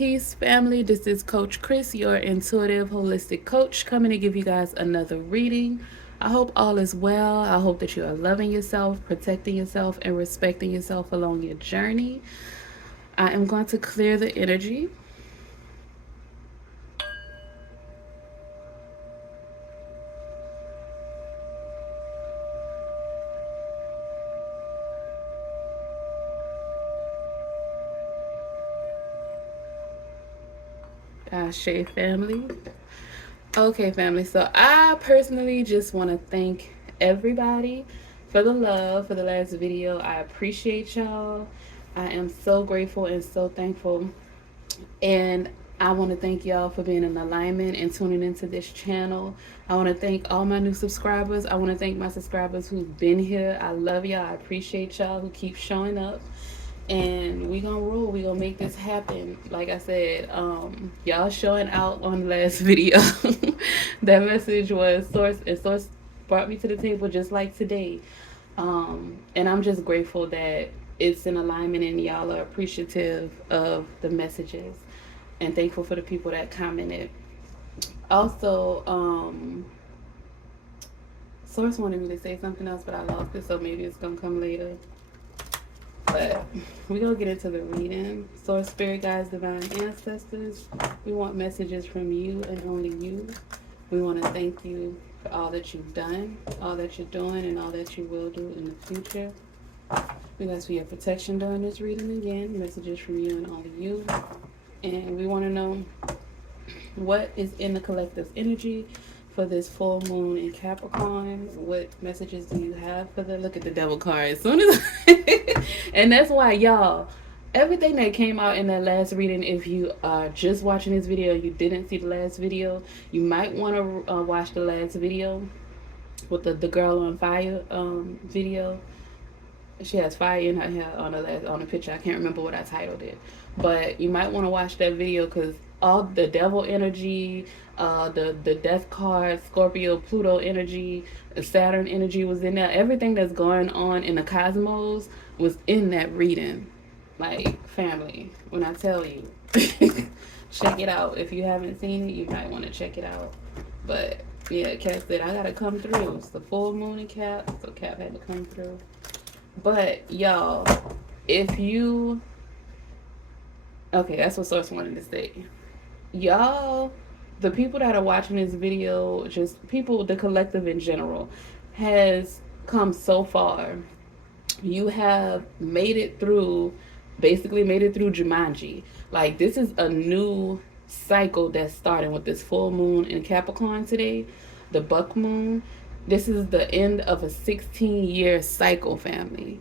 Peace, family. This is Coach Chris, your intuitive holistic coach, coming to give you guys another reading. I hope all is well. I hope that you are loving yourself, protecting yourself, and respecting yourself along your journey. I am going to clear the energy. Ashe, family. Okay, family. So I personally just want to thank everybody for the love for the last video. I appreciate y'all. I am so grateful and so thankful. And I want to thank y'all for being in alignment and tuning into this channel. I want to thank all my new subscribers. I want to thank my subscribers who've been here. I love y'all. I appreciate y'all who keep showing up. And we gonna rule. We gonna make this happen. Like I said, y'all showing out on the last video. That message was source, and source brought me to the table just like today. And I'm just grateful that it's in alignment and y'all are appreciative of the messages and thankful for the people that commented. Also, source wanted me to say something else, but I lost it, so maybe it's gonna come later. But we're going to get into the reading. Source, spirit guides, divine ancestors, we want messages from you and only you. We want to thank you for all that you've done, all that you're doing, and all that you will do in the future. We ask for your protection during this reading again. Messages from you and only you. And we want to know what is in the collective energy for this full moon in Capricorn. What messages do you have for the look at the devil card as soon as and that's why y'all, everything that came out in that last reading, if you are just watching this video, you didn't see the last video, you might want to watch the last video with the girl on fire video. She has fire in her hair on the picture. I can't remember what I titled it, but you might want to watch that video because all the devil energy, the death card, Scorpio, Pluto energy, Saturn energy was in there. Everything that's going on in the cosmos was in that reading. Like, family, when I tell you, check it out. If you haven't seen it, you might want to check it out. But yeah, Cap said I gotta come through. It's the full moon in Cap, so Cap had to come through. But y'all, if you okay, that's what Source wanted to say. Y'all, the people that are watching this video, just people, the collective in general, has come so far. You have made it through, basically made it through Jumanji. Like, this is a new cycle that's starting with this full moon in Capricorn today, the buck moon. This is the end of a 16-year cycle, family.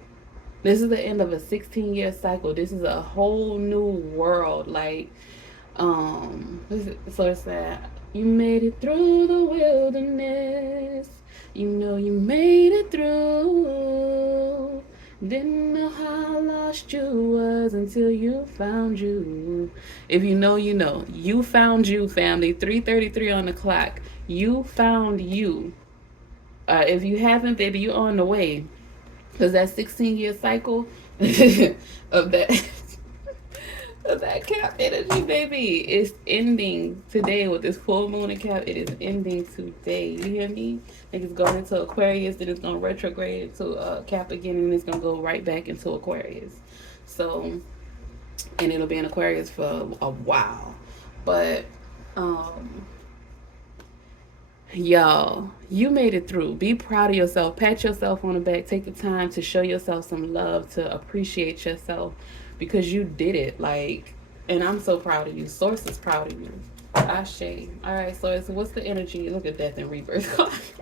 This is the end of a 16-year cycle. This is a whole new world. Like, so it's that you made it through the wilderness. You know you made it through. Didn't know how lost you was until you found you. If you know, you know. You found you, family. 3:33 on the clock. You found you. If you haven't, baby, you're on the way. Because that 16-year cycle of that of that Cap energy, baby, is ending today with this full moon in Cap. It is ending today. You hear me? Like, it's going into Aquarius, then it's going to retrograde into Cap again, and it's going to go right back into Aquarius. So, and it'll be in Aquarius for a while. But, y'all, you made it through. Be proud of yourself. Pat yourself on the back. Take the time to show yourself some love, to appreciate yourself, because you did it. Like, and I'm so proud of you. Source is proud of you. Ashe. All right, Source, what's the energy? Look at death and rebirth. Source,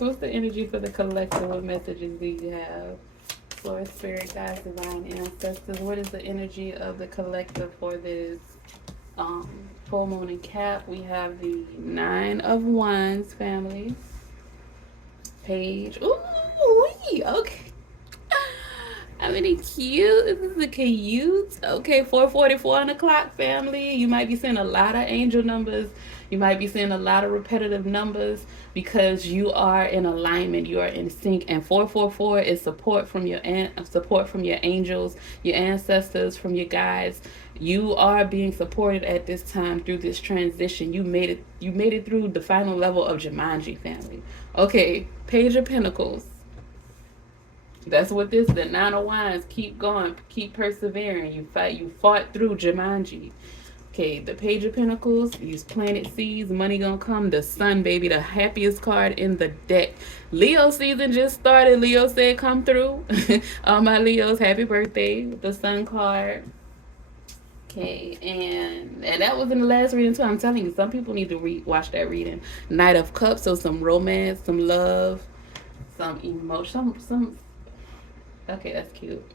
what's the energy for the collective? What messages do you have? Source, spirit, guides, divine ancestors. What is the energy of the collective for this full moon in Cap? We have the 9 of Wands, family. Page. Ooh, okay. How many cute? This is a cute. Okay, 444 on the clock, family. You might be seeing a lot of angel numbers. You might be seeing a lot of repetitive numbers because you are in alignment. You are in sync. And 444 is support from your angels, your ancestors, from your guides. You are being supported at this time through this transition. You made it. You made it through the final level of Jumanji, family. Okay, Page of Pentacles. That's what this, the Nine of Wands. Keep going, keep persevering. You fought through Jumanji. Okay, the Page of Pentacles, use planet seeds, money gonna come. The Sun, baby, the happiest card in the deck. Leo season just started. Leo said come through. All my Leos, happy birthday. The Sun card. Okay, and that was in the last reading too. I'm telling you, some people need to watch that reading. Knight of Cups, so some romance, some love, some emotion, some. Okay, that's cute.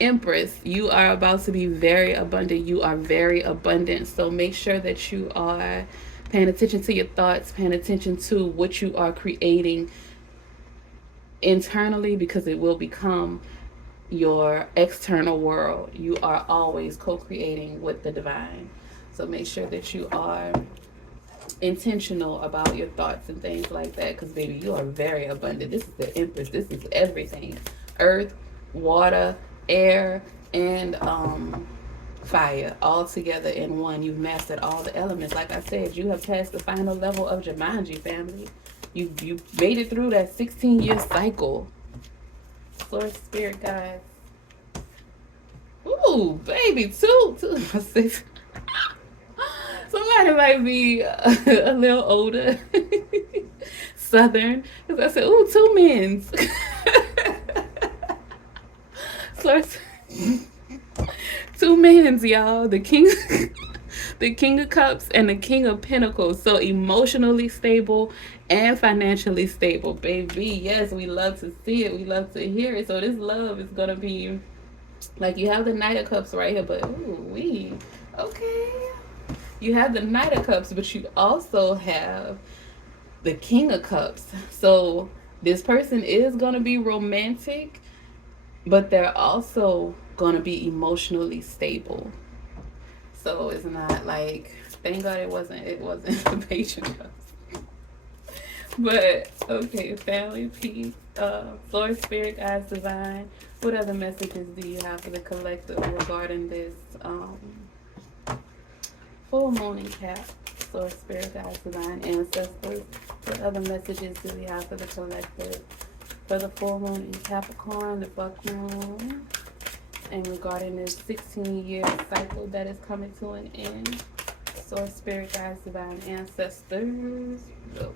Empress, you are about to be very abundant. You are very abundant. So make sure that you are paying attention to your thoughts, paying attention to what you are creating internally, because it will become your external world. You are always co-creating with the divine. So make sure that you are intentional about your thoughts and things like that, because baby, you are very abundant. This is the Empress. This is everything. Earth, water, air, and fire, all together in one. You've mastered all the elements. Like I said, you have passed the final level of Jumanji, family. You made it through that 16-year cycle. Source, spirit guides. Ooh, baby, two. Somebody might be a little older. Southern. Because I said, ooh, two men's. Source. Two men's, y'all. The king of cups and the king of pentacles. So emotionally stable and financially stable, baby. Yes, we love to see it. We love to hear it. So this love is gonna be like, you have the Knight of Cups right here, but ooh, okay. You have the Knight of Cups, but you also have the King of Cups. So this person is gonna be romantic, but they're also gonna be emotionally stable. So it's not like, thank God it wasn't the Page of Cups. But okay, family, peace, Lord, spirit, guides, divine. What other messages do you have for the collective regarding this full moon and cap? Lord, spirit, guides, divine, ancestors. What other messages do we have for the collective? For the full moon in Capricorn, the buck moon, and regarding this 16-year cycle that is coming to an end. Source, spirit, guides, divine, ancestors. Oh,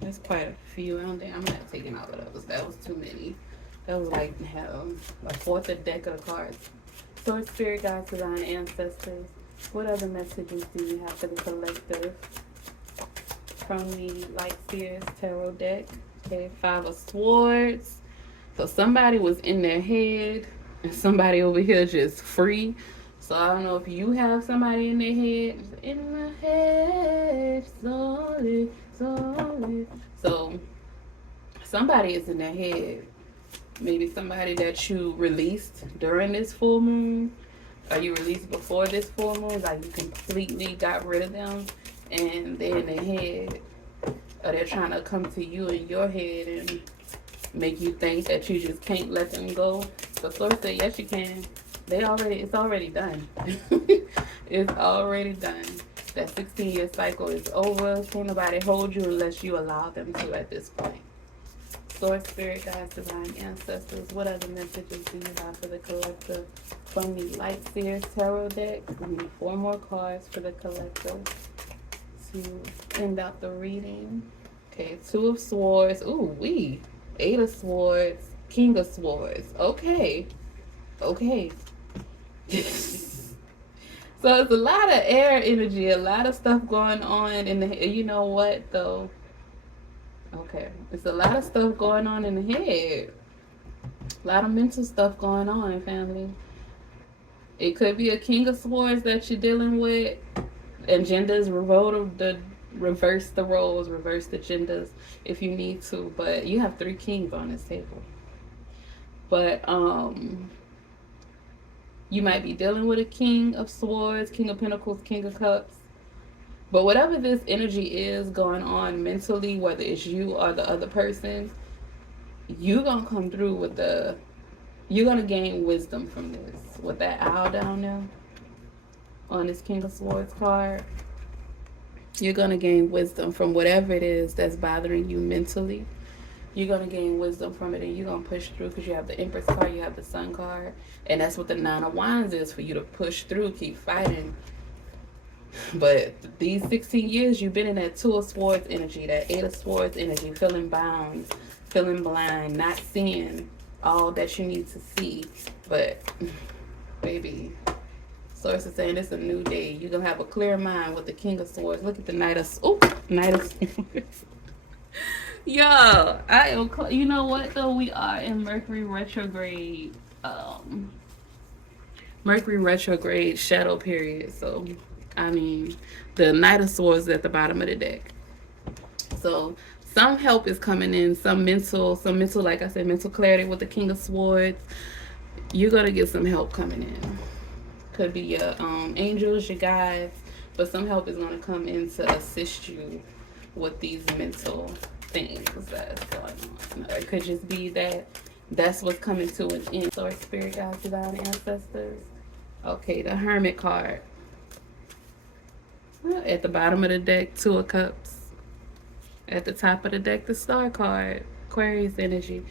there's quite a few. I'm not taking all of those. That was too many. That was like a fourth of deck of cards. Source, spirit, guides, divine, ancestors. What other messages do you have for the collective from the Light Seers Tarot deck? Okay, Five of Swords. So somebody was in their head and somebody over here just free. So I don't know if you have somebody in their head. In the head, slowly. So somebody is in their head. Maybe somebody that you released during this full moon, or you released before this full moon, like you completely got rid of them and they're in their head. Or they're trying to come to you in your head and make you think that you just can't let them go. The source said, yes, you can. It's already done. It's already done. That 16-year cycle is over. Can't nobody hold you unless you allow them to at this point. Source, spirit, guides, divine, ancestors. What other messages do you have for the collective from the Light Seers Tarot deck? We need 4 more cards for the collective to end out the reading. Okay, Two of Swords. Ooh, Eight of Swords, King of Swords. Okay. So it's a lot of air energy, a lot of stuff going on in the, you know what though? Okay, it's a lot of stuff going on in the head. A lot of mental stuff going on, family. It could be a King of Swords that you're dealing with, and genders reverse the roles, reverse the genders if you need to. But you have 3 kings on this table. But You might be dealing with a King of Swords, King of Pentacles, King of Cups. But whatever this energy is going on mentally, whether it's you or the other person, you're going to come through with you're going to gain wisdom from this. With that owl down there on this King of Swords card, you're going to gain wisdom from whatever it is that's bothering you mentally. You're going to gain wisdom from it, and you're going to push through, because you have the Empress card, you have the Sun card, and that's what the Nine of Wands is, for you to push through, keep fighting. But these 16 years, you've been in that Two of Swords energy, that Eight of Swords energy, feeling bound, feeling blind, not seeing all that you need to see. But, baby, Source is saying it's a new day. You're going to have a clear mind with the King of Swords. Look at the Knight of Swords. Yo, I am, you know what, though? We are in Mercury retrograde. Mercury retrograde shadow period. So, I mean, the Knight of Swords is at the bottom of the deck. So some help is coming in, some mental, like I said, mental clarity with the King of Swords. You're gonna get some help coming in. Could be your angels, your guides, but some help is gonna come in to assist you with these mental things that's going on. Or it could just be that that's what's coming to an end. So, spirit guides, divine ancestors. Okay, the Hermit card. At the bottom of the deck, Two of Cups. At the top of the deck, the Star card. Aquarius energy.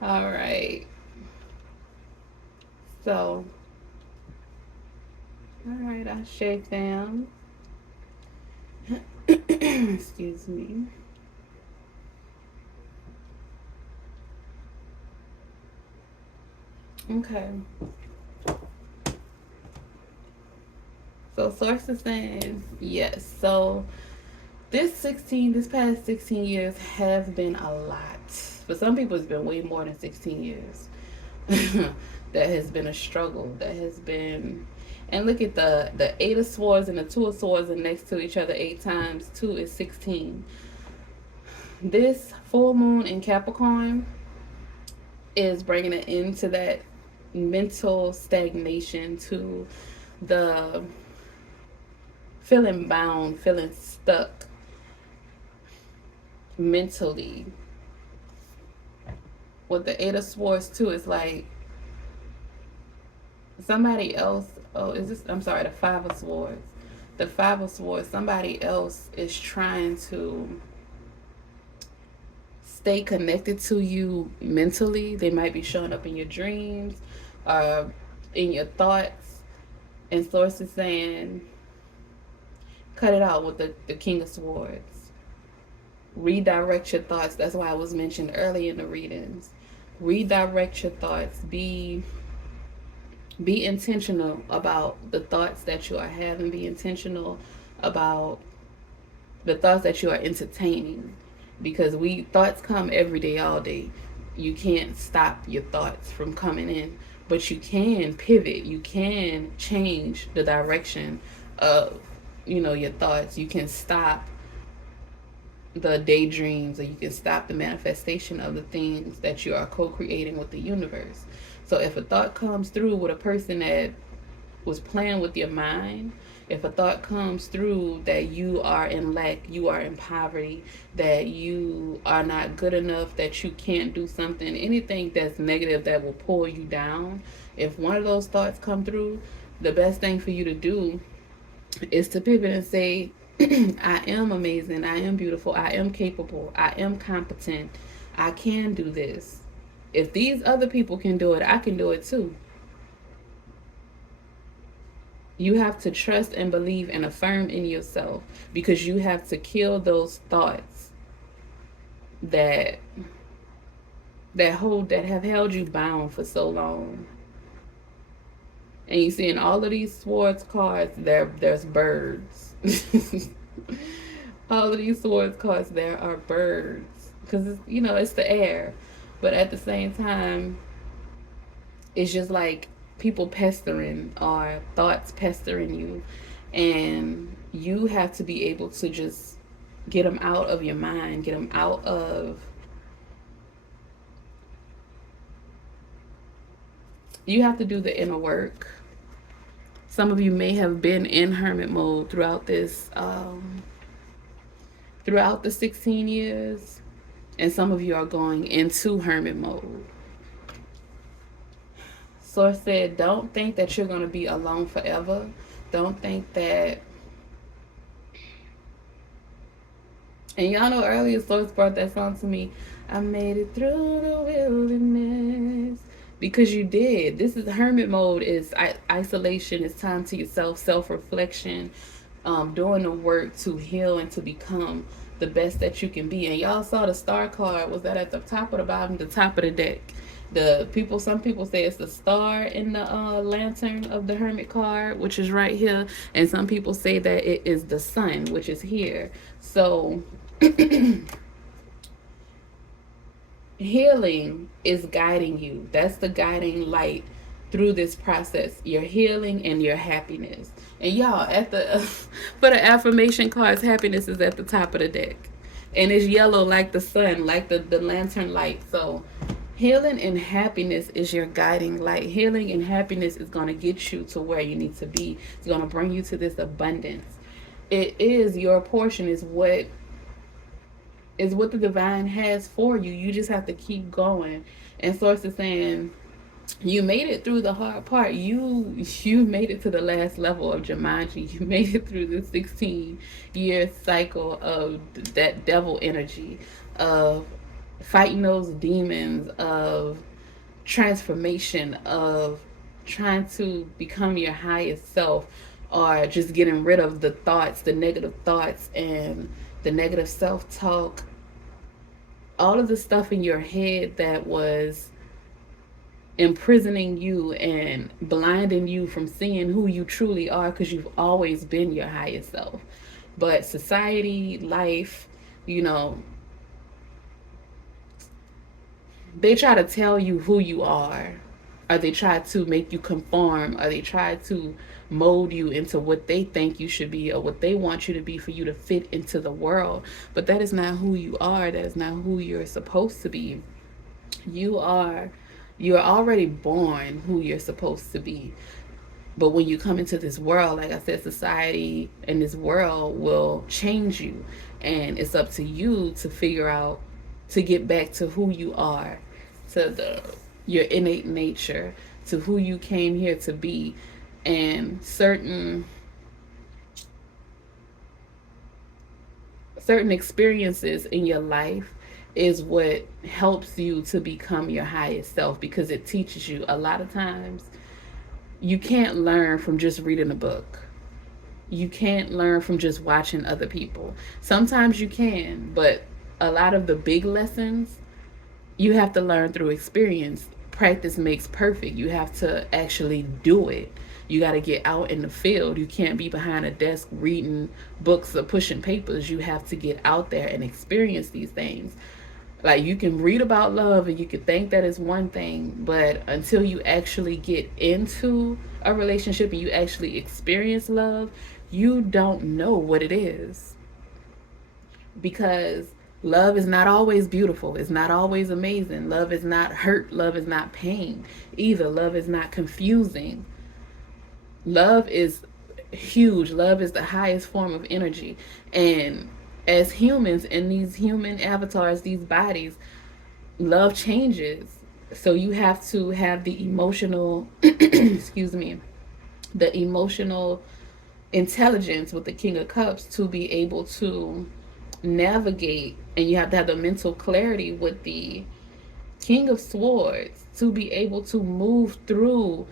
All right. So, all right, I shake them. Excuse me. Okay. So Source is saying yes. So this past 16 years has been a lot. For some people, it's been way more than 16 years. That has been a struggle. That has been, and look at the Eight of Swords and the Two of Swords are next to each other 8 times. 2 is 16. This full moon in Capricorn is bringing it into that mental stagnation, to the feeling bound, feeling stuck mentally. With the Eight of Swords too, it's like somebody else, the Five of Swords. The Five of Swords, somebody else is trying to stay connected to you mentally. They might be showing up in your dreams, in your thoughts. And Source is saying, cut it out with the King of Swords. Redirect your thoughts. That's why I was mentioned early in the readings. Redirect your thoughts. Be intentional about the thoughts that you are having. Be intentional about the thoughts that you are entertaining. Because thoughts come every day, all day. You can't stop your thoughts from coming in. But you can pivot. You can change the direction of your thoughts. You can stop the daydreams, or you can stop the manifestation of the things that you are co-creating with the universe. So if a thought comes through with a person that was playing with your mind, if a thought comes through that you are in lack, you are in poverty, that you are not good enough, that you can't do something, anything that's negative that will pull you down, if one of those thoughts come through, the best thing for you to do is to pivot and say, I am amazing, I am beautiful, I am capable, I am competent, I can do this. If these other people can do it, I can do it too. You have to trust and believe and affirm in yourself, because you have to kill those thoughts that have held you bound for so long. And you see in all of these swords cards, there's birds. All of these swords cards, there are birds, because it's the air. But at the same time, it's just like people pestering, or thoughts pestering you, and you have to be able to just get them out of your mind, get them out of You have to do the inner work. Some of you may have been in hermit mode throughout throughout the 16 years, and some of you are going into hermit mode. Source said, don't think that you're going to be alone forever. Don't think that. And y'all know earlier Source brought that song to me. I made it through the wilderness. Because you did. This is hermit mode, is isolation, it's time to yourself, self-reflection, doing the work to heal and to become the best that you can be. And y'all saw the star card. Was that at the top or the bottom? The top of the deck. Some people say it's the star in the lantern of the hermit card, which is right here. And some people say that it is the sun, which is here. So healing is guiding you. That's the guiding light through this process. Your healing and your happiness. And y'all, at the for the affirmation cards, happiness is at the top of the deck. And it's yellow like the sun, like the lantern light. So healing and happiness is your guiding light. Healing and happiness is going to get you to where you need to be. It's going to bring you to this abundance. It is your portion, is what the divine has for you. You just have to keep going. And Source is saying, you made it through the hard part. You made it to the last level of Jumanji. You made it through the 16-year cycle of that devil energy, of fighting those demons, of transformation, of trying to become your highest self, or just getting rid of the thoughts, the negative thoughts, and the negative self-talk, all of the stuff in your head that was imprisoning you and blinding you from seeing who you truly are, because you've always been your highest self. But society, life, they try to tell you who you are, or they try to make you conform, or they try to mold you into what they think you should be, or what they want you to be for you to fit into the world. But that is not who you are. That is not who you're supposed to be. You're already born who you're supposed to be. But when you come into this world, like I said, society and this world will change you. And it's up to you to figure out, to get back to who you are, to your innate nature, to who you came here to be. And certain experiences in your life is what helps you to become your highest self, because it teaches you. A lot of times you can't learn from just reading a book. You can't learn from just watching other people. Sometimes you can, but a lot of the big lessons you have to learn through experience. Practice makes perfect. You have to actually do it. You got to get out in the field. You can't be behind a desk reading books or pushing papers. You have to get out there and experience these things. Like, you can read about love and you can think that is one thing, but until you actually get into a relationship and you actually experience love, you don't know what it is. Because love is not always beautiful. It's not always amazing. Love is not hurt. Love is not pain either. Love is not confusing. Love is huge. Love is the highest form of energy. And as humans, in these human avatars, these bodies, love changes. So you have to have the emotional, excuse me, the emotional intelligence with the King of Cups to be able to navigate. And you have to have the mental clarity with the King of Swords to be able to move through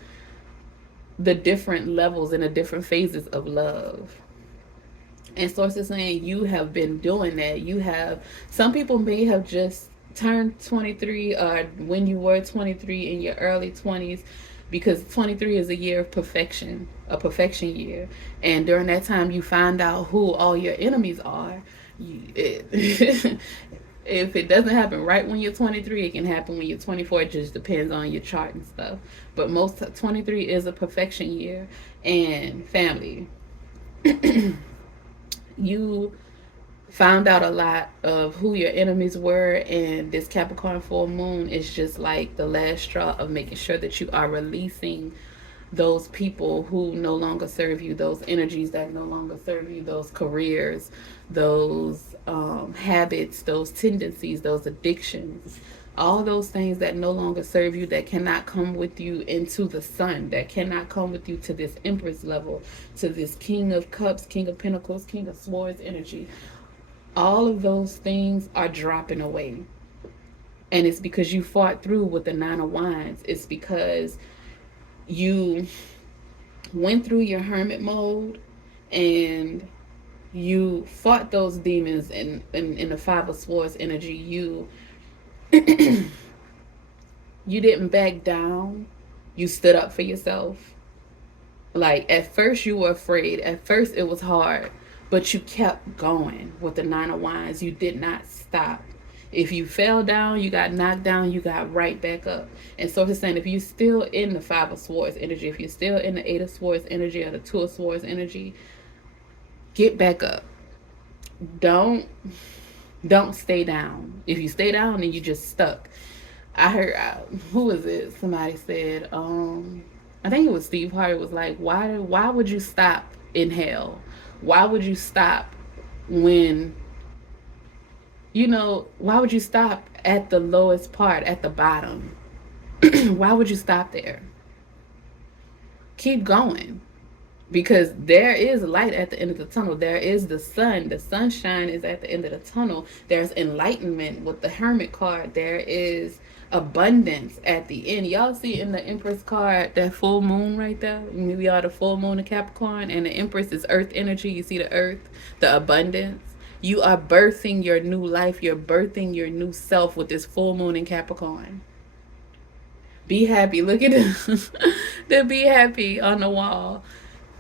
the different levels and the different phases of love. And Source is saying you have been doing that. Some people may have just turned 23, or when you were 23 in your early 20s, because 23 is a year of perfection, a perfection year. And during that time, you find out who all your enemies are. If it doesn't happen right when you're 23, it can happen when you're 24. It just depends on your chart and stuff. But 23 is a perfection year. And family, you found out a lot of who your enemies were, and this Capricorn full moon is just like the last straw of making sure that you are releasing those people who no longer serve you, those energies that no longer serve you, those careers, those habits, those tendencies, those addictions, all those things that no longer serve you, that cannot come with you into the sun, that cannot come with you to this Empress level, to this King of Cups, King of Pentacles, King of Swords energy. All of those things are dropping away. And it's because you fought through with the Nine of Wands. It's because you went through your hermit mode and you fought those demons in the Five of Swords energy. You you didn't back down. You stood up for yourself. Like, at first you were afraid. At first it was hard. But you kept going with the Nine of Wands. You did not stop. If you fell down, you got knocked down, you got right back up. And so it's saying, if you're still in the Five of Swords energy, if you're still in the Eight of Swords energy or the Two of Swords energy, get back up. Don't stay down. If you stay down, then you just stuck. I heard, who was it? Somebody said, I think it was Steve Harvey, was like, why would you stop in hell? Why would you stop when, why would you stop at the lowest part, at the bottom? Why would you stop there? Keep going. Because there is light at the end of the tunnel. There is the sun. The sunshine is at the end of the tunnel. There's enlightenment with the Hermit card. There is abundance at the end. Y'all see in the Empress card that full moon right there? We are the full moon of Capricorn, and the Empress is earth energy. You see the earth, the abundance. You are birthing your new life. You're birthing your new self with this full moon in Capricorn. Be happy. Look at the be happy on the wall.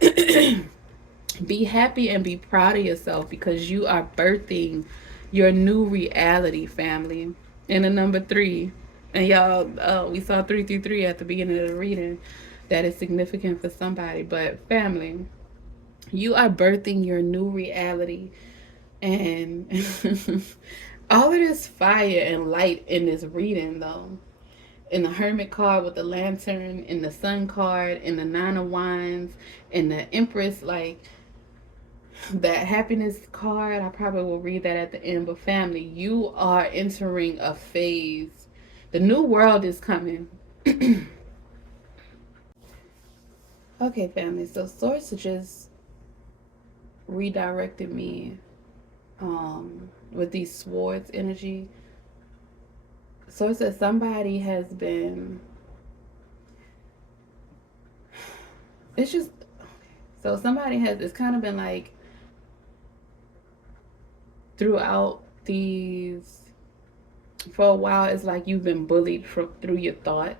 Be happy and be proud of yourself, because you are birthing your new reality, family. And the number 3, and y'all, we saw 333 at the beginning of the reading. That is significant for somebody. But family, you are birthing your new reality. And all of this fire and light in this reading, though, in the Hermit card with the lantern, in the Sun card, in the Nine of Wands, in the Empress, like that happiness card, I probably will read that at the end. But family, you are entering a phase. The new world is coming. Okay, family, so Source just redirected me with these swords energy. So it says somebody has been, it's just, so somebody has, it's kind of been like throughout these, for a while, it's like you've been bullied through your thoughts.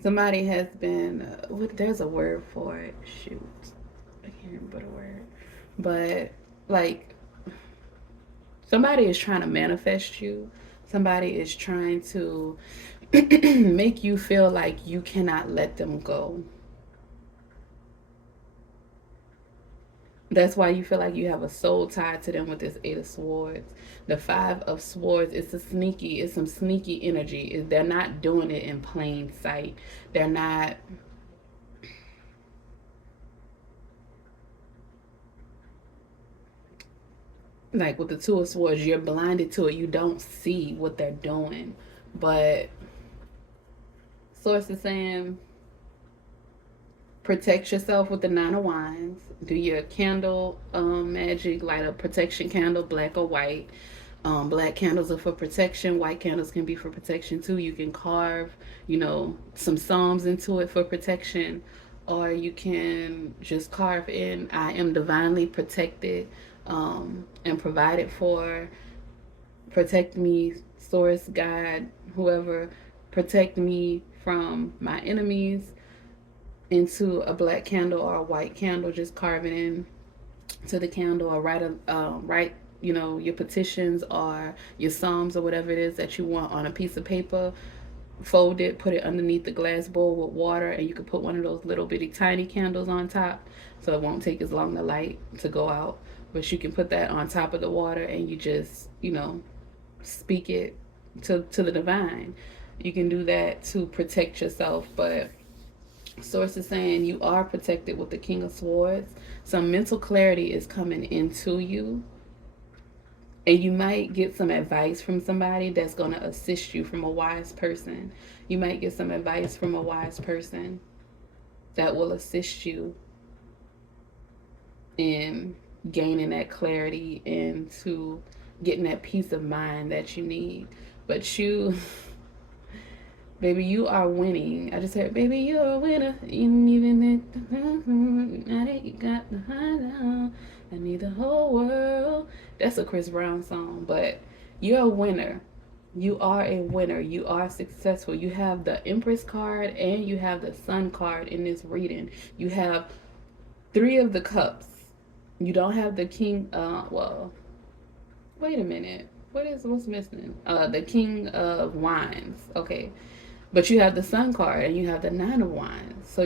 Somebody has been, there's a word for it, shoot, I can't remember the word. But like, somebody is trying to manifest you. Somebody is trying to make you feel like you cannot let them go. That's why you feel like you have a soul tied to them with this Eight of Swords. The Five of Swords, it's some sneaky energy. They're not doing it in plain sight. They're not, like with the Two of Swords, you're blinded to it. You don't see what they're doing. But Source is saying, protect yourself with the Nine of Wands. Do your candle magic, light a protection candle, black or white. Black candles are for protection. White candles can be for protection too. You can carve, some psalms into it for protection. Or you can just carve in, I am divinely protected and provided for. Protect me, Source, God, whoever. Protect me from my enemies, into a black candle or a white candle. Just carve it in to the candle, or write your petitions or your psalms or whatever it is that you want on a piece of paper. fold it, put it underneath the glass bowl with water, and you can put one of those little bitty tiny candles on top, so it won't take as long the light to go out. But you can put that on top of the water, and you just, speak it to the divine. You can do that to protect yourself, but Source is saying you are protected with the King of Swords. Some mental clarity is coming into you, and you might get some advice from somebody that's going to assist you, from a wise person. You might get some advice from a wise person that will assist you in gaining that clarity and to getting that peace of mind that you need. But you, baby, you are winning. I just heard, baby, you're a winner. Even now that you got the high down, I need the whole world. That's a Chris Brown song, but you're a winner. You are a winner. You are successful. You have the Empress card and you have the Sun card in this reading. You have 3 of the Cups. You don't have the King. Well, wait a minute. What's missing? The King of Wands. Okay, but you have the Sun card and you have the 9 of Wands. So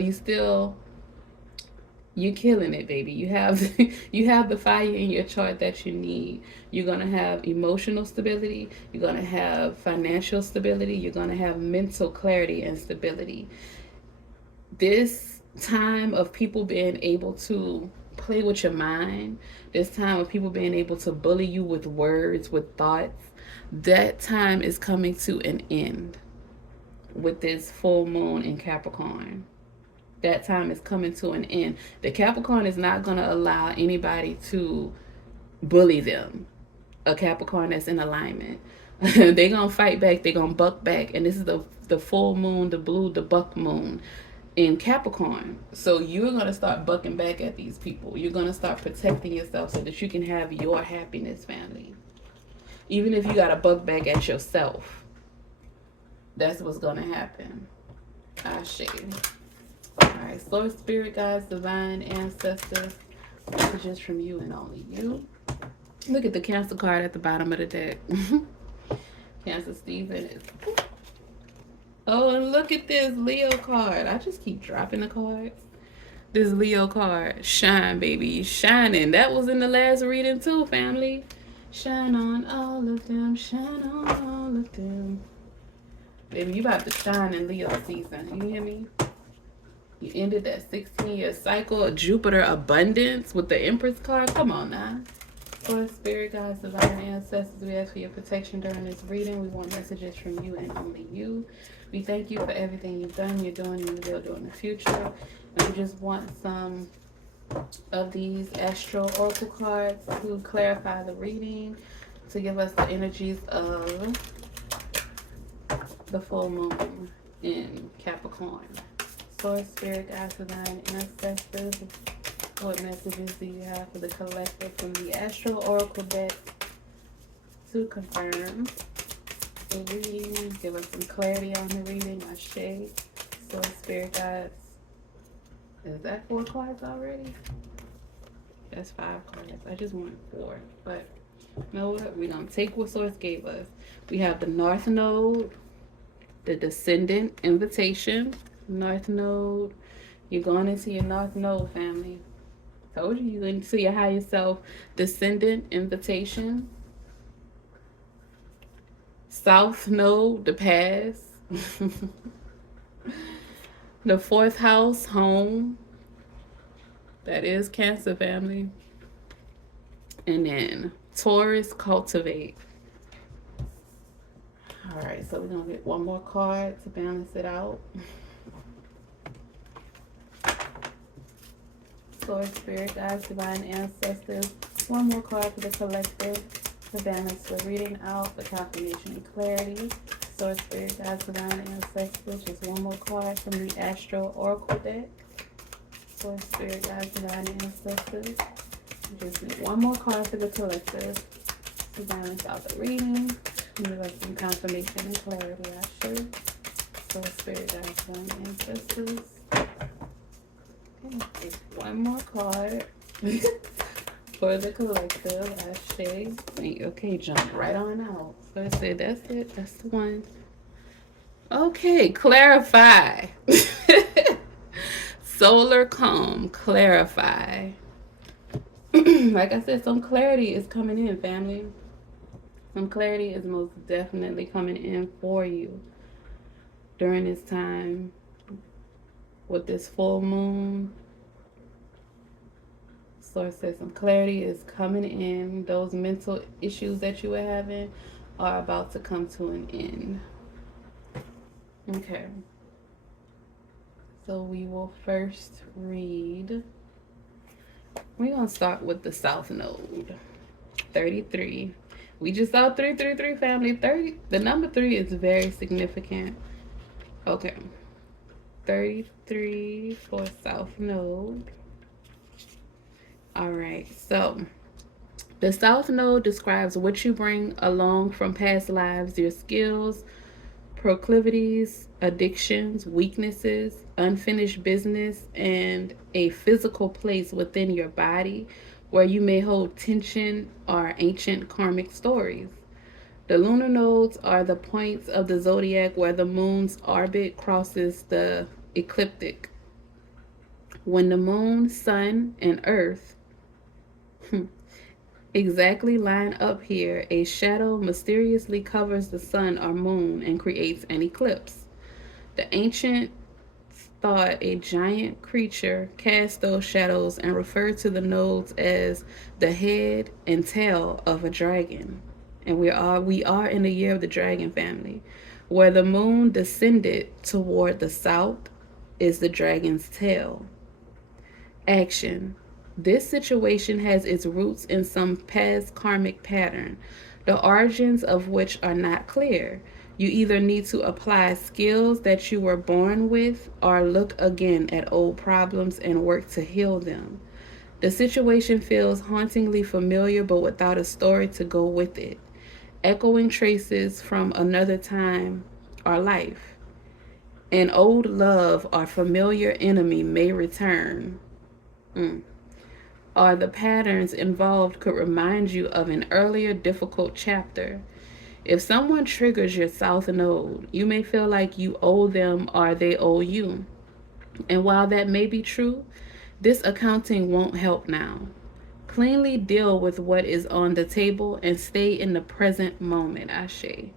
you killing it, baby. You have you have the fire in your chart that you need. You're gonna have emotional stability. You're gonna have financial stability. You're gonna have mental clarity and stability. This time of people being able to play with your mind, this time of people being able to bully you with words, with thoughts, that time is coming to an end with this full moon in Capricorn. That time is coming to an end. The Capricorn is not going to allow anybody to bully them. A Capricorn that's in alignment. They're going to fight back. They're going to buck back. And this is the full moon, the buck moon in Capricorn. So you're going to start bucking back at these people. You're going to start protecting yourself so that you can have your happiness, family. Even if you got to buck back at yourself. That's what's going to happen. Ashe. Alright, Source, Spirit Guides, Divine Ancestors, messages from you and only you. Look at the Cancer card at the bottom of the deck. Cancer Stephen is... Oh, and look at this Leo card. I just keep dropping the cards. This Leo card. Shine, baby. Shining. That was in the last reading too, family. Shine on all of them. Shine on all of them. Baby, you about to shine in Leo season. You hear me? You ended that 16-year cycle of Jupiter abundance with the Empress card. Come on now. For Spirit Guides, Divine Ancestors, we ask for your protection during this reading. We want messages from you and only you. We thank you for everything you've done, you're doing, and you will do in the future. And we just want some of these astral oracle cards to clarify the reading, to give us the energies of the full moon in Capricorn. Source, Spirit, Guides, Divine Ancestors, what messages do you have for the collective from the Astral Oracle deck to confirm the reading? Give us some clarity on the reading. Ashe. Source, Spirit, Guides. Is that 4 cards already? That's 5 cards. I just want 4. But you know what? We're going to take what Source gave us. We have the North Node, the Descendant Invitation. North Node. You're going into your North Node, family. Told you, you're into your higher self. Descendant Invitation. South Node, the past. The 4th house, home. That is Cancer, family. And then Taurus, cultivate. Alright, so we're going to get one more card to balance it out. Source, Spirit, Guides, Divine Ancestors. One more card for the collective to balance the reading out for confirmation and clarity. Source, Spirit, Guides, Divine Ancestors. Just one more card from the Astral Oracle deck. Source, Spirit, Guides, Divine Ancestors. Just need one more card for the collective to balance out the reading. Give us some confirmation and clarity, Ashe. Source, Spirit, Guides, Divine Ancestors. Just one more card for the collective, Ashe. Okay, jump right on out. So I said, that's it. That's the one. Okay, clarify. Solar calm, clarify. Like I said, some clarity is coming in, family. Some clarity is most definitely coming in for you during this time with this full moon. Source says some clarity is coming in. Those mental issues that you were having are about to come to an end. Okay. So we will first read. We're going to start with the South Node. 33. We just saw 333, family. 30. The number 3 is very significant. Okay. 33 for South Node. All right. So the South Node describes what you bring along from past lives, your skills, proclivities, addictions, weaknesses, unfinished business, and a physical place within your body where you may hold tension or ancient karmic stories. The lunar nodes are the points of the zodiac where the moon's orbit crosses the ecliptic. When the moon, sun, and earth exactly line up here, a shadow mysteriously covers the sun or moon and creates an eclipse. The ancients thought a giant creature cast those shadows and referred to the nodes as the head and tail of a dragon. And we are in the year of the dragon, family. Where the moon descended toward the south is the dragon's tail. Action. This situation has its roots in some past karmic pattern, the origins of which are not clear. You either need to apply skills that you were born with or look again at old problems and work to heal them. The situation feels hauntingly familiar but without a story to go with it, echoing traces from another time or life. An old love or familiar enemy may return. Or the patterns involved could remind you of an earlier difficult chapter. If someone triggers your South Node, you may feel like you owe them or they owe you. And while that may be true, this accounting won't help now. Cleanly deal with what is on the table and stay in the present moment, Ashe.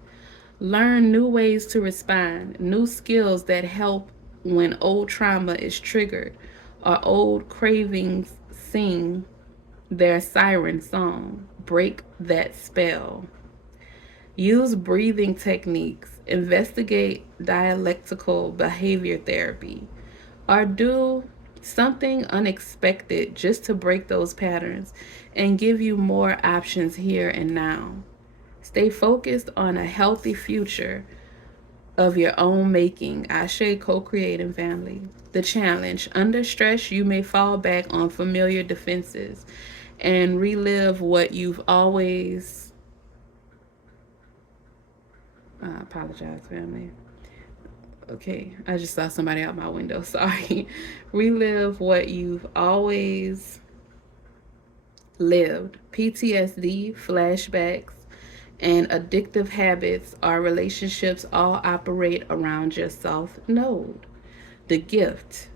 Learn new ways to respond, new skills that help when old trauma is triggered or old cravings sing their siren song. Break that spell. Use breathing techniques, investigate dialectical behavior therapy, or do something unexpected just to break those patterns and give you more options here and now. Stay focused on a healthy future of your own making. Ashe, co-creating, family. The challenge. Under stress, you may fall back on familiar defenses and relive what you've always... I apologize, family. Okay, I just saw somebody out my window. Sorry. Relive what you've always lived. PTSD, flashbacks, and addictive habits or relationships all operate around your South Node. The gift.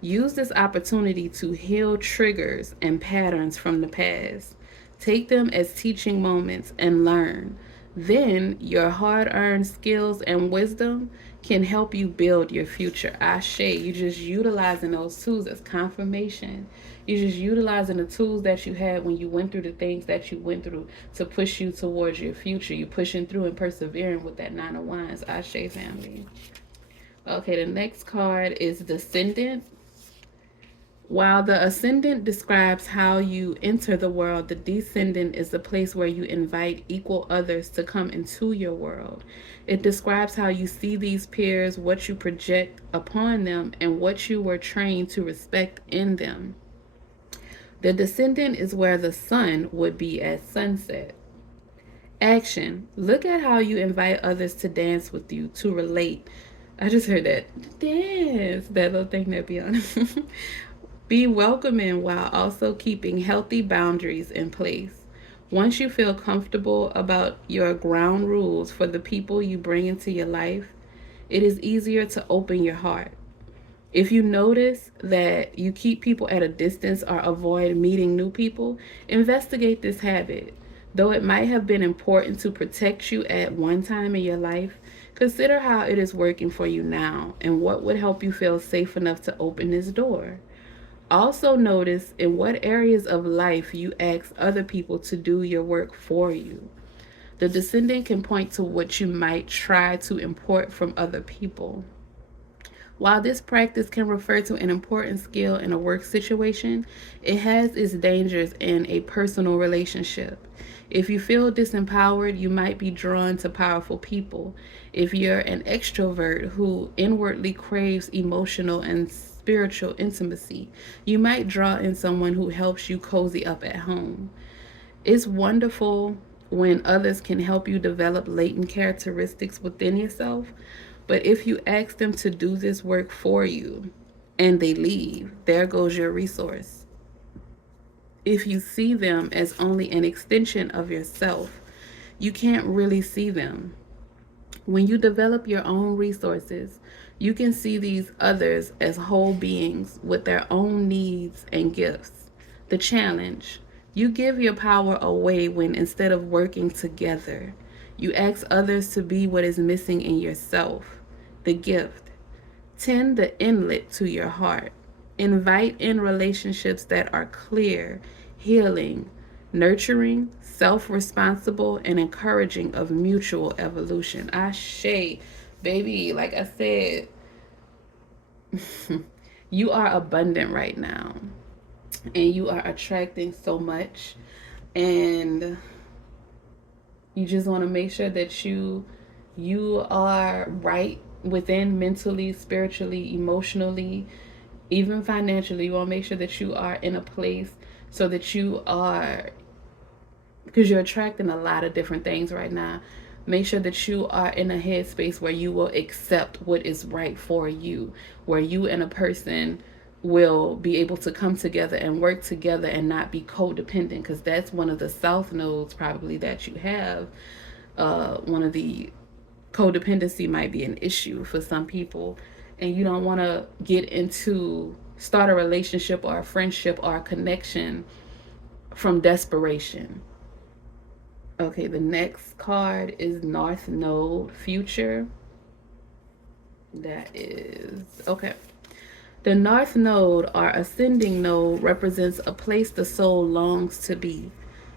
Use this opportunity to heal triggers and patterns from the past. Take them as teaching moments and learn. Then your hard-earned skills and wisdom can help you build your future. Ashe, you just utilizing those tools as confirmation. You're just utilizing the tools that you had when you went through the things that you went through to push you towards your future. You're pushing through and persevering with that Nine of Wands. Ashe, family. Okay, the next card is Descendant. While the ascendant describes how you enter the world, the descendant is the place where you invite equal others to come into your world. It describes how you see these peers, what you project upon them, and what you were trained to respect in them. The descendant is where the sun would be at sunset. Action. Look at how you invite others to dance with you, to relate. I just heard that. Dance. That little thing that be on. Be welcoming while also keeping healthy boundaries in place. Once you feel comfortable about your ground rules for the people you bring into your life, it is easier to open your heart. If you notice that you keep people at a distance or avoid meeting new people, investigate this habit. Though it might have been important to protect you at one time in your life, consider how it is working for you now and what would help you feel safe enough to open this door. Also, notice in what areas of life you ask other people to do your work for you. The descendant can point to what you might try to import from other people. While this practice can refer to an important skill in a work situation, it has its dangers in a personal relationship. If you feel disempowered, you might be drawn to powerful people. If you're an extrovert who inwardly craves emotional and spiritual intimacy, you might draw in someone who helps you cozy up at home. It's wonderful when others can help you develop latent characteristics within yourself, but if you ask them to do this work for you and they leave, there goes your resource. If you see them as only an extension of yourself, you can't really see them. When you develop your own resources, you can see these others as whole beings with their own needs and gifts. The challenge: you give your power away when instead of working together, you ask others to be what is missing in yourself. The gift: tend the inlet to your heart. Invite in relationships that are clear, healing, nurturing, self responsible, and encouraging of mutual evolution. Ashe, baby, like I said, you are abundant right now and you are attracting so much. And you just want to make sure that you are right within, mentally, spiritually, emotionally, even financially. You want to make sure that you are in a place so that you are, because you're attracting a lot of different things right now. Make sure that you are in a headspace where you will accept what is right for you, where you and a person will be able to come together and work together and not be codependent, because that's one of the south nodes probably that you have. One of the codependency might be an issue for some people, and you don't want to start a relationship or a friendship or a connection from desperation. Okay, the next card is North Node Future. That is okay. The North Node or ascending node represents a place the soul longs to be,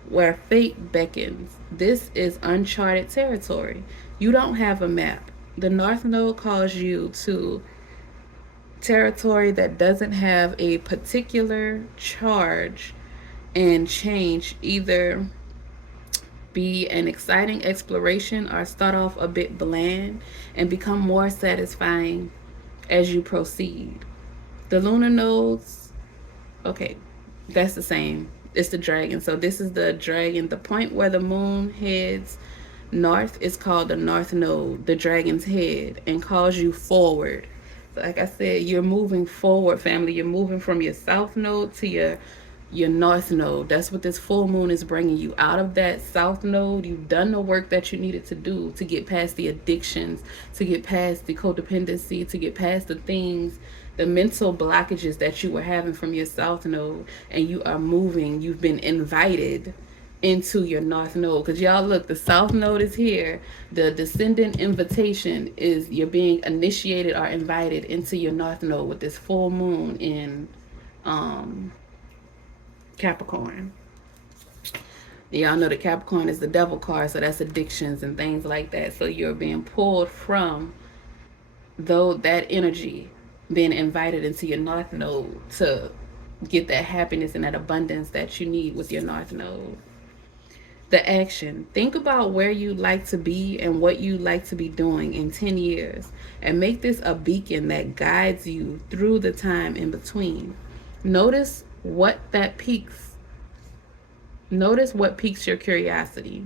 where fate beckons. This is uncharted territory. You don't have a map. The North Node calls you to territory that doesn't have a particular charge, and change either be an exciting exploration or start off a bit bland and become more satisfying as you proceed. The lunar nodes, okay, that's the same. It's the dragon. So this is the dragon. The point where the moon heads north is called the North Node, the dragon's head, and calls you forward. So like I said, you're moving forward, family. You're moving from your south node to your north node. That's what this full moon is bringing you out of that south node. You've done the work that you needed to do to get past the addictions, to get past the codependency, to get past the things, the mental blockages that you were having from your south node, and you are moving. You've been invited into your north node, because y'all look, the south node is here. The descendant invitation is you're being initiated or invited into your north node with this full moon in Capricorn. Y'all know the Capricorn is the devil card, so that's addictions and things like that. So you're being pulled from that energy, being invited into your north node to get that happiness and that abundance that you need with your north node. The action: think about where you like to be and what you like to be doing in 10 years, and make this a beacon that guides you through the time in between. Notice what piques your curiosity.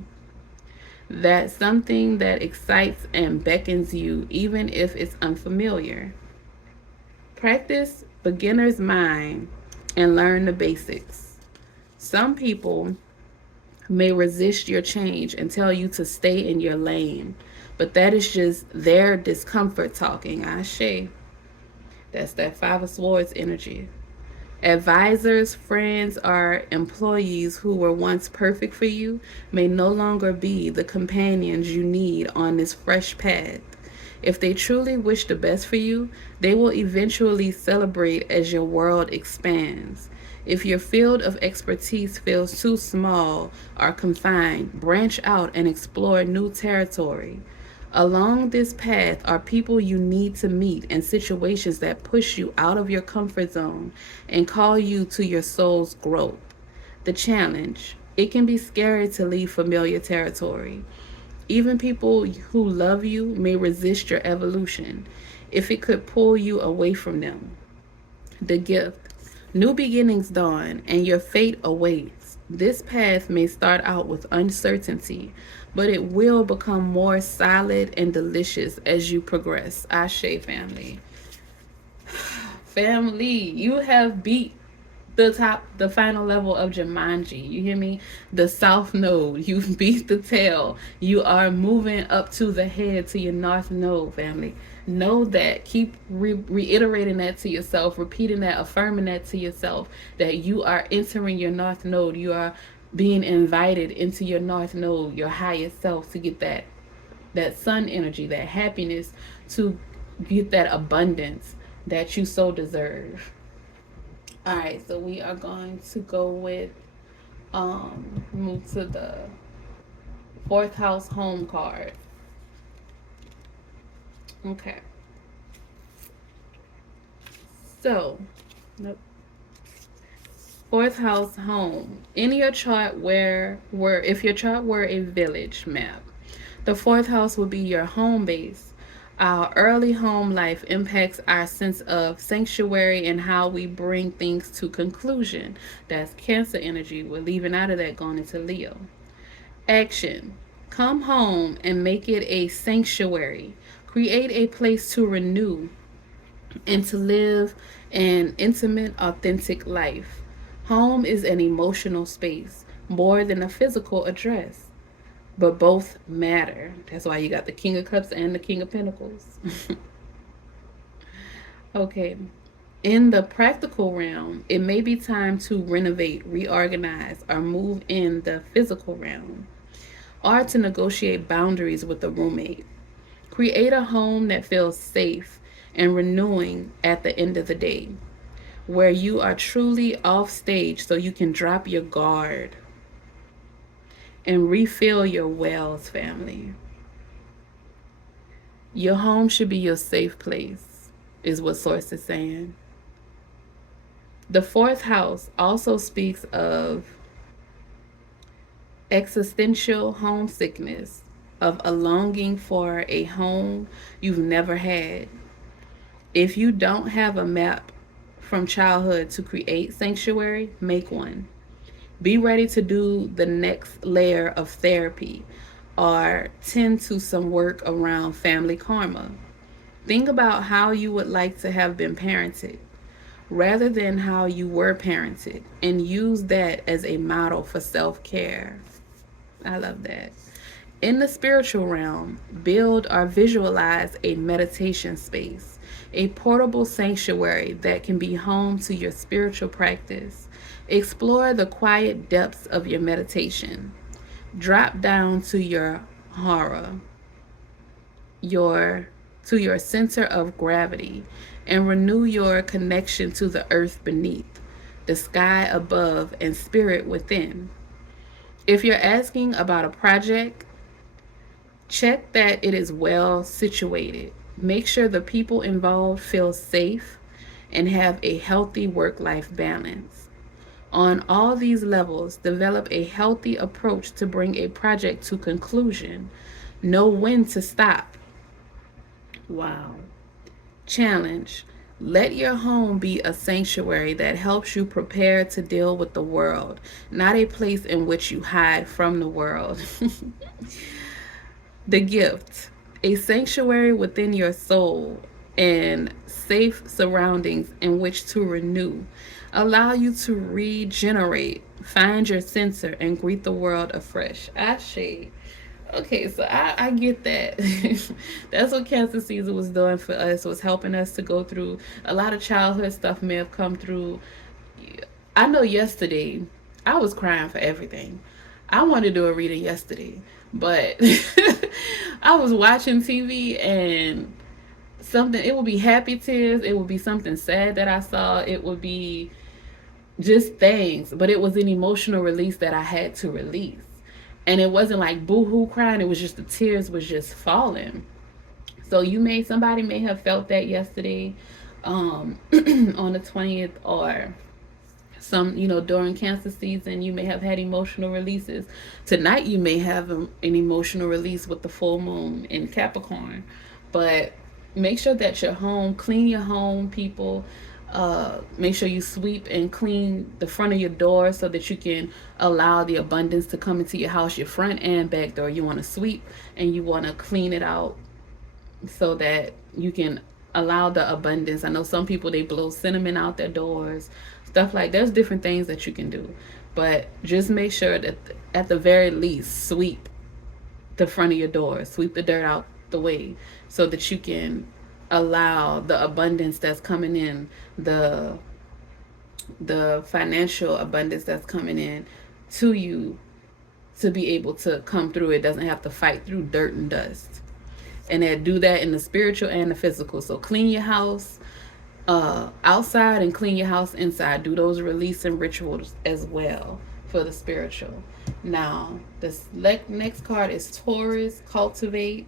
That's something that excites and beckons you, even if it's unfamiliar. Practice beginner's mind and learn the basics. Some people may resist your change and tell you to stay in your lane, But that is just their discomfort talking. Ashe. That's that Five of Swords energy. Advisors, friends, or employees who were once perfect for you may no longer be the companions you need on this fresh path. If they truly wish the best for you, they will eventually celebrate as your world expands. If your field of expertise feels too small or confined, branch out and explore new territory. Along this path are people you need to meet and situations that push you out of your comfort zone and call you to your soul's growth. The challenge: it can be scary to leave familiar territory. Even people who love you may resist your evolution if it could pull you away from them. The gift: new beginnings dawn and your fate awaits. This path may start out with uncertainty, but it will become more solid and delicious as you progress. Ashe, family. Family, you have beat the final level of Jumanji. You hear me? The south node. You beat the tail. You are moving up to the head, to your north node, family. Know that. Keep reiterating that to yourself, repeating that, affirming that to yourself, that you are entering your north node. You are being invited into your north node, your highest self, to get that sun energy, that happiness, to get that abundance that you so deserve. All right, so we are going to go with move to the fourth house home card. Okay. So, nope. Fourth house home. In your chart where if your chart were a village map, the fourth house would be your home base. Our early home life impacts our sense of sanctuary and how we bring things to conclusion. That's Cancer energy. We're leaving out of that, going into Leo. Action: come home and make it a sanctuary. Create a place to renew and to live an intimate, authentic life. Home is an emotional space more than a physical address, but both matter. That's why you got the King of Cups and the King of Pentacles. Okay. In the practical realm, it may be time to renovate, reorganize, or move in the physical realm, or to negotiate boundaries with a roommate. Create a home that feels safe and renewing at the end of the day, where you are truly off stage so you can drop your guard and refill your wells, family. Your home should be your safe place, is what Source is saying. The fourth house also speaks of existential homesickness, of a longing for a home you've never had. If you don't have a map from childhood to create sanctuary, make one. Be ready to do the next layer of therapy or tend to some work around family karma. Think about how you would like to have been parented rather than how you were parented, and use that as a model for self-care. I love that. In the spiritual realm, build or visualize a meditation space, a portable sanctuary that can be home to your spiritual practice. Explore the quiet depths of your meditation. Drop down to your hara, to your center of gravity, and renew your connection to the earth beneath, the sky above, and spirit within. If you're asking about a project, check that it is well situated. Make sure the people involved feel safe and have a healthy work-life balance. On all these levels, develop a healthy approach to bring a project to conclusion. Know when to stop. Wow. Challenge: let your home be a sanctuary that helps you prepare to deal with the world, not a place in which you hide from the world. The gift: a sanctuary within your soul and safe surroundings in which to renew. Allow you to regenerate, find your center, and greet the world afresh. Ashe. Okay, so I get that. That's what cancer season was doing for us, was helping us to go through a lot of childhood stuff may have come through. I know yesterday I was crying for everything. I wanted to do a reading yesterday, but I was watching TV and something, it would be happy tears, it would be something sad that I saw, it would be just things, but it was an emotional release that I had to release. And it wasn't like boo-hoo crying, it was just the tears was just falling. So somebody may have felt that yesterday, on the 20th, or during cancer season, you may have had emotional releases. Tonight you may have an emotional release with the full moon in Capricorn. But make sure that your home, clean your home, people. Make sure you sweep and clean the front of your door so that you can allow the abundance to come into your house, your front and back door. You want to sweep and you want to clean it out so that you can allow the abundance. I know some people, they blow cinnamon out their doors, stuff like, there's different things that you can do, but just make sure that at the very least sweep the front of your door, sweep the dirt out the way so that you can allow the abundance that's coming in, the financial abundance that's coming in to you, to be able to come through. It doesn't have to fight through dirt and dust. And then do that in the spiritual and the physical. So clean your house outside and clean your house inside. Do those releasing rituals as well for the spiritual. Now, this next card is Taurus, cultivate.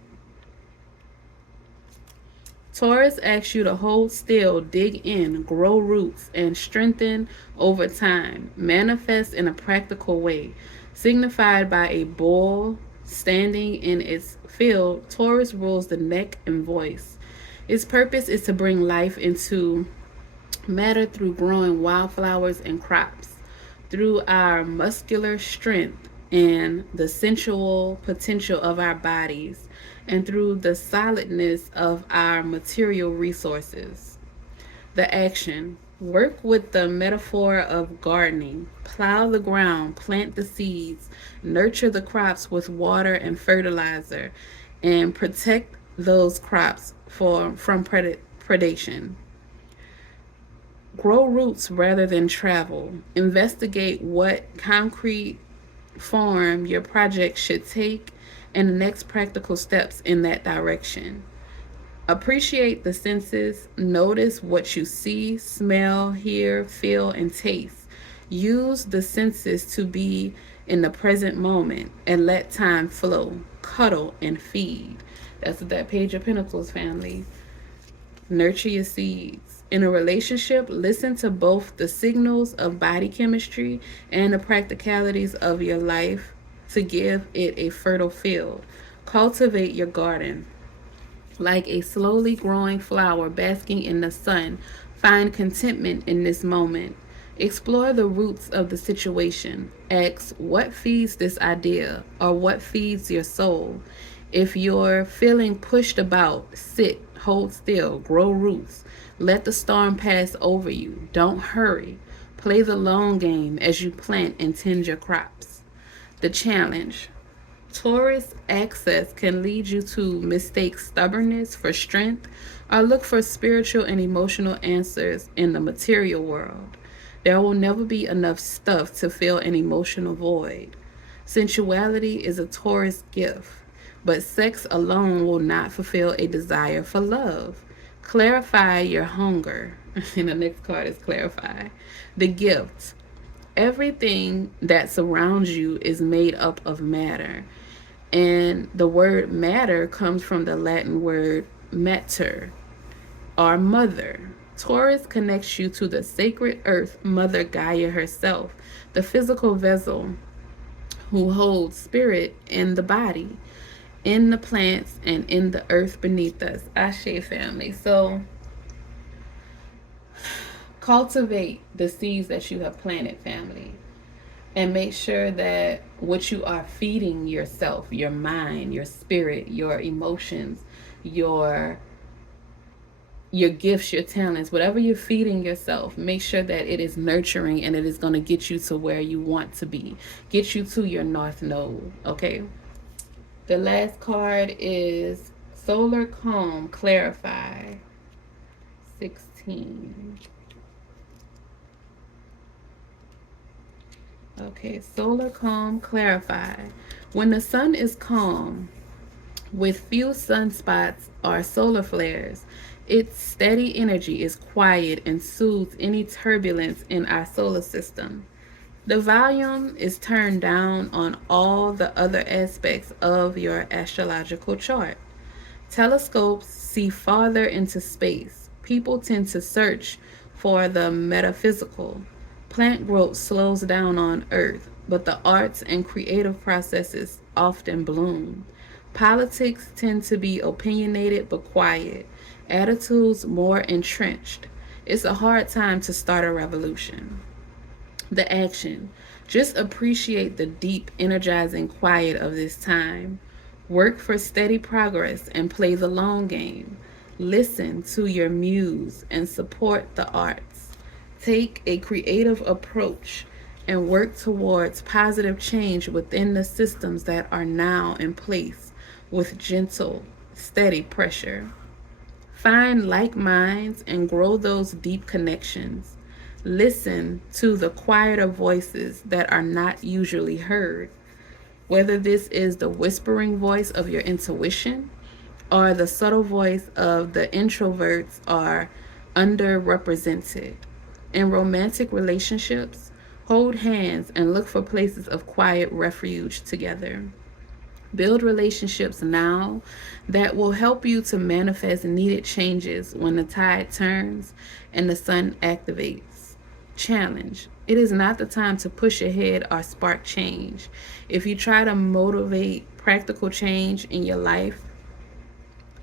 Taurus asks you to hold still, dig in, grow roots, and strengthen over time. Manifest in a practical way. Signified by a bull standing in its field, Taurus rules the neck and voice. Its purpose is to bring life into matter through growing wildflowers and crops, through our muscular strength and the sensual potential of our bodies, and through the solidness of our material resources. The action: work with the metaphor of gardening. Plow the ground, plant the seeds, nurture the crops with water and fertilizer, and protect those crops from predation. Grow roots rather than travel. Investigate what concrete form your project should take and the next practical steps in that direction. Appreciate the senses. Notice what you see, smell, hear, feel, and taste. Use the senses to be in the present moment and let time flow. Cuddle and feed. That's that Page of Pentacles, family. Nurture your seeds. In a relationship, listen to both the signals of body chemistry and the practicalities of your life to give it a fertile field. Cultivate your garden. Like a slowly growing flower basking in the sun, find contentment in this moment. Explore the roots of the situation. Ask what feeds this idea or what feeds your soul. If you're feeling pushed about, sit, hold still, grow roots. Let the storm pass over you. Don't hurry. Play the long game as you plant and tend your crops. The challenge: Taurus access can lead you to mistake stubbornness for strength or look for spiritual and emotional answers in the material world. There will never be enough stuff to fill an emotional void. Sensuality is a Taurus gift, but sex alone will not fulfill a desire for love. Clarify your hunger. And the next card is clarify. The gift: everything that surrounds you is made up of matter. And the word matter comes from the Latin word mater, or mother. Taurus connects you to the sacred earth, Mother Gaia herself, the physical vessel who holds spirit in the body, in the plants, and in the earth beneath us. Ashe, family. So cultivate the seeds that you have planted, family. And make sure that what you are feeding yourself, your mind, your spirit, your emotions, your gifts, your talents, whatever you're feeding yourself, make sure that it is nurturing and it is going to get you to where you want to be, get you to your north node. Okay. The last card is Solar Calm Clarify 16. Okay, Solar Calm Clarify. When the sun is calm, with few sunspots or solar flares, its steady energy is quiet and soothes any turbulence in our solar system. The volume is turned down on all the other aspects of your astrological chart. Telescopes see farther into space. People tend to search for the metaphysical. Plant growth slows down on Earth, but the arts and creative processes often bloom. Politics tend to be opinionated but quiet, attitudes more entrenched. It's a hard time to start a revolution. The action. Just appreciate the deep, energizing quiet of this time. Work for steady progress and play the long game. Listen to your muse and support the arts. Take a creative approach and work towards positive change within the systems that are now in place with gentle, steady pressure. Find like minds and grow those deep connections. Listen to the quieter voices that are not usually heard, whether this is the whispering voice of your intuition or the subtle voice of the introverts are underrepresented. In romantic relationships, hold hands and look for places of quiet refuge together. Build relationships now that will help you to manifest needed changes when the tide turns and the sun activates. Challenge. It is not the time to push ahead or spark change. If you try to motivate practical change in your life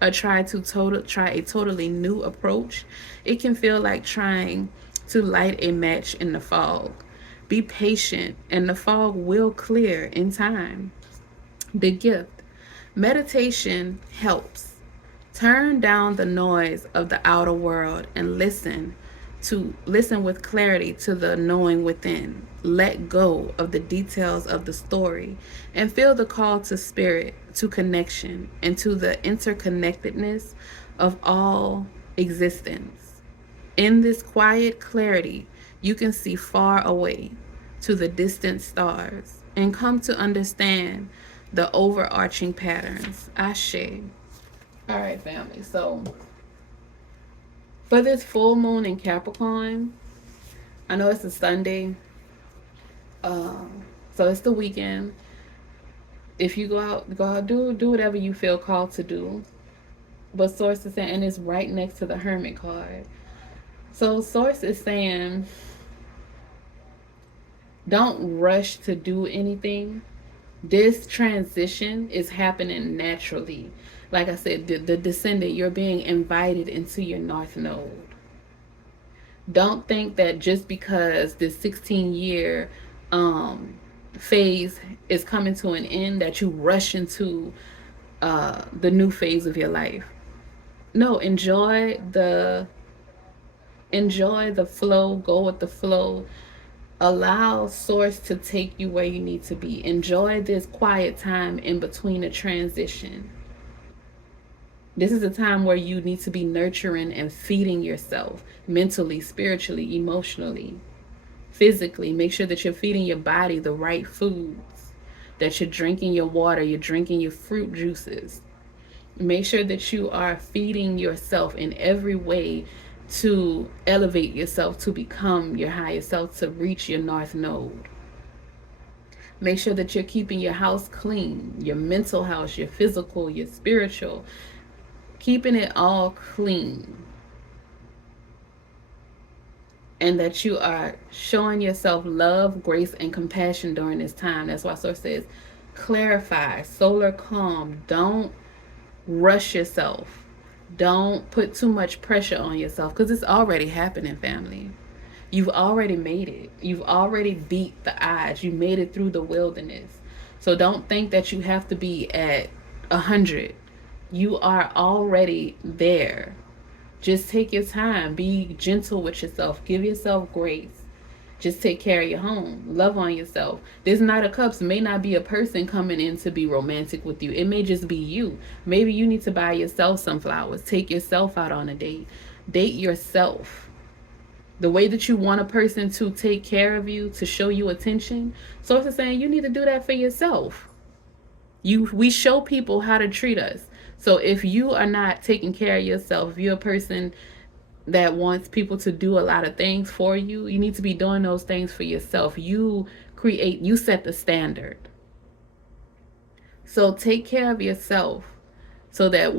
or try a totally new approach, it can feel like trying to light a match in the fog. Be patient and the fog will clear in time. The gift. Meditation helps. Turn down the noise of the outer world and listen with clarity to the knowing within. Let go of the details of the story and feel the call to spirit, to connection, and to the interconnectedness of all existence. In this quiet clarity, you can see far away to the distant stars and come to understand the overarching patterns. Ashe. All right, family. So for this full moon in Capricorn, I know it's a Sunday, so it's the weekend. If you go out, do whatever you feel called to do. But Source is saying, and it's right next to the Hermit card. So Source is saying, don't rush to do anything. This transition is happening naturally. Like I said, the descendant, you're being invited into your North Node. Don't think that just because this 16-year phase is coming to an end that you rush into the new phase of your life. No, enjoy the flow, go with the flow. Allow Source to take you where you need to be. Enjoy this quiet time in between a transition. This is a time where you need to be nurturing and feeding yourself mentally, spiritually, emotionally, physically. Make sure that you're feeding your body the right foods, that you're drinking your water, you're drinking your fruit juices. Make sure that you are feeding yourself in every way to elevate yourself, to become your higher self, to reach your North Node. Make sure that you're keeping your house clean, your mental house, your physical, your spiritual, keeping it all clean. And that you are showing yourself love, grace, and compassion during this time. That's why Source says, clarify, solar calm. Don't rush yourself. Don't put too much pressure on yourself because it's already happening, family. You've already made it. You've already beat the odds. You made it through the wilderness. So don't think that you have to be at 100. You are already there. Just take your time. Be gentle with yourself. Give yourself grace. Just take care of your home. Love on yourself. This Knight of Cups may not be a person coming in to be romantic with you. It may just be you. Maybe you need to buy yourself some flowers. Take yourself out on a date. Date yourself. The way that you want a person to take care of you, to show you attention. So it's saying you need to do that for yourself. We show people how to treat us. So if you are not taking care of yourself, if you're a person that wants people to do a lot of things for you, you need to be doing those things for yourself. You set the standard. So take care of yourself so that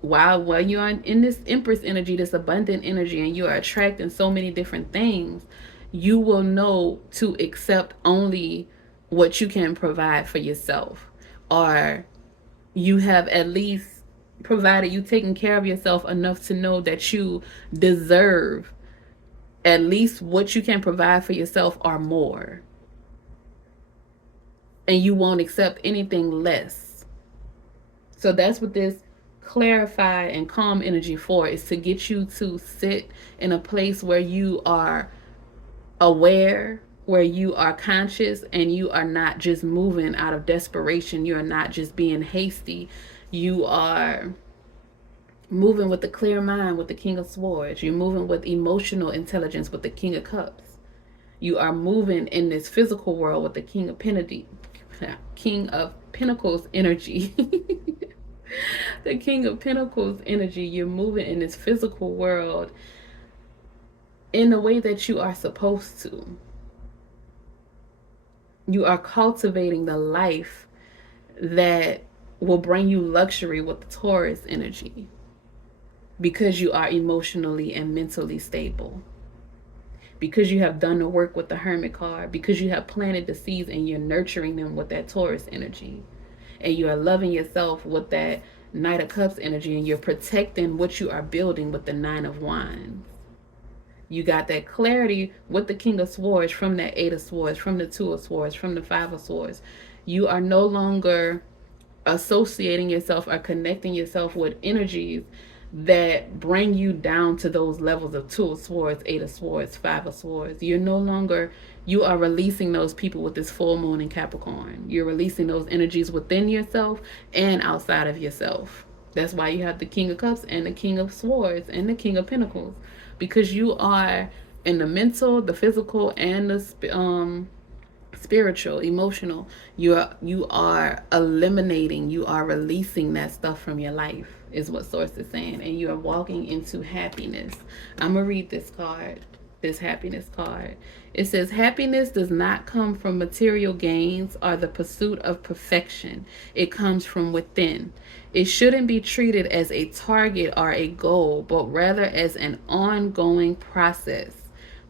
while you're in this Empress energy, this abundant energy, and you are attracting so many different things, you will know to accept only what you can provide for yourself. Or you have at least provided you taking care of yourself enough to know that you deserve at least what you can provide for yourself or more. And you won't accept anything less. So that's what this clarify and calm energy for, is to get you to sit in a place where you are aware, where you are conscious, and you are not just moving out of desperation. You are not just being hasty. You are moving with a clear mind with the King of Swords. You're moving with emotional intelligence with the King of Cups. You are moving in this physical world with the King of Pentacles energy. The King of Pentacles energy. You're moving in this physical world in the way that you are supposed to. You are cultivating the life that will bring you luxury with the Taurus energy, because you are emotionally and mentally stable, because you have done the work with the Hermit card, because you have planted the seeds and you're nurturing them with that Taurus energy, and you are loving yourself with that Knight of Cups energy, and you're protecting what you are building with the Nine of Wands. You got that clarity with the King of Swords, from that Eight of Swords, from the Two of Swords, from the Five of Swords. You are no longer associating yourself or connecting yourself with energies that bring you down to those levels of Two of Swords, Eight of Swords, Five of Swords. You are releasing those people with this full moon in Capricorn. You're releasing those energies within yourself and outside of yourself. That's why you have the King of Cups and the King of Swords and the King of Pentacles, because you are in the mental, the physical, and the spiritual, emotional. You are eliminating, you are releasing that stuff from your life, is what Source is saying, and you are walking into happiness. I'm gonna read this card, this happiness card. It says, happiness does not come from material gains or the pursuit of perfection. It comes from within. It shouldn't be treated as a target or a goal, but rather as an ongoing process.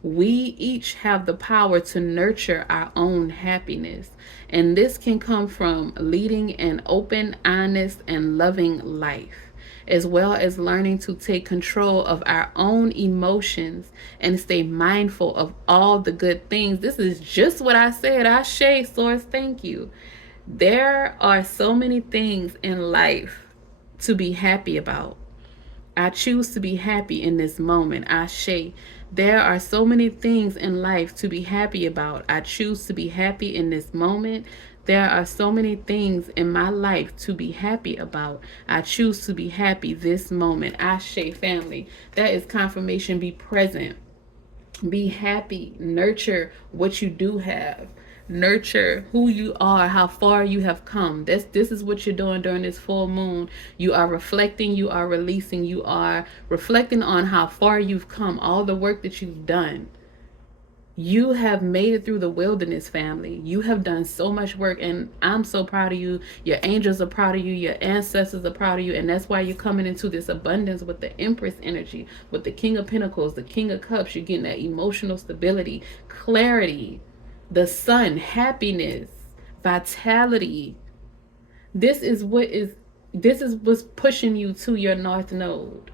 We each have the power to nurture our own happiness, and this can come from leading an open, honest, and loving life, as well as learning to take control of our own emotions and stay mindful of all the good things. This is just what I said. Ashe, Source, thank you. There are so many things in life to be happy about. I choose to be happy in this moment. Ashe. There are so many things in life to be happy about. I choose to be happy in this moment. There are so many things in my life to be happy about. I choose to be happy this moment. Ashe, family. That is confirmation. Be present. Be happy. Nurture what you do have. Nurture who you are, how far you have come. This is what you're doing during this full moon. You are reflecting, you are releasing, you are reflecting on how far you've come, all the work that you've done. You have made it through the wilderness, family. You have done so much work, and I'm so proud of you. Your angels are proud of you. Your ancestors are proud of you, and that's why you're coming into this abundance with the Empress energy, with the King of Pentacles, the King of Cups. You're getting that emotional stability, clarity, the Sun, happiness, vitality. This is what's pushing you to your North Node.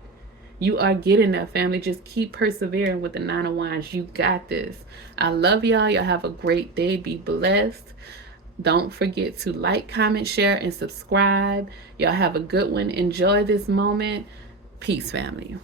You are getting that, family. Just keep persevering with the Nine of Wands. You got this. I love y'all. Y'all have a great day. Be blessed. Don't forget to like, comment, share, and subscribe. Y'all have a good one. Enjoy this moment. Peace, family.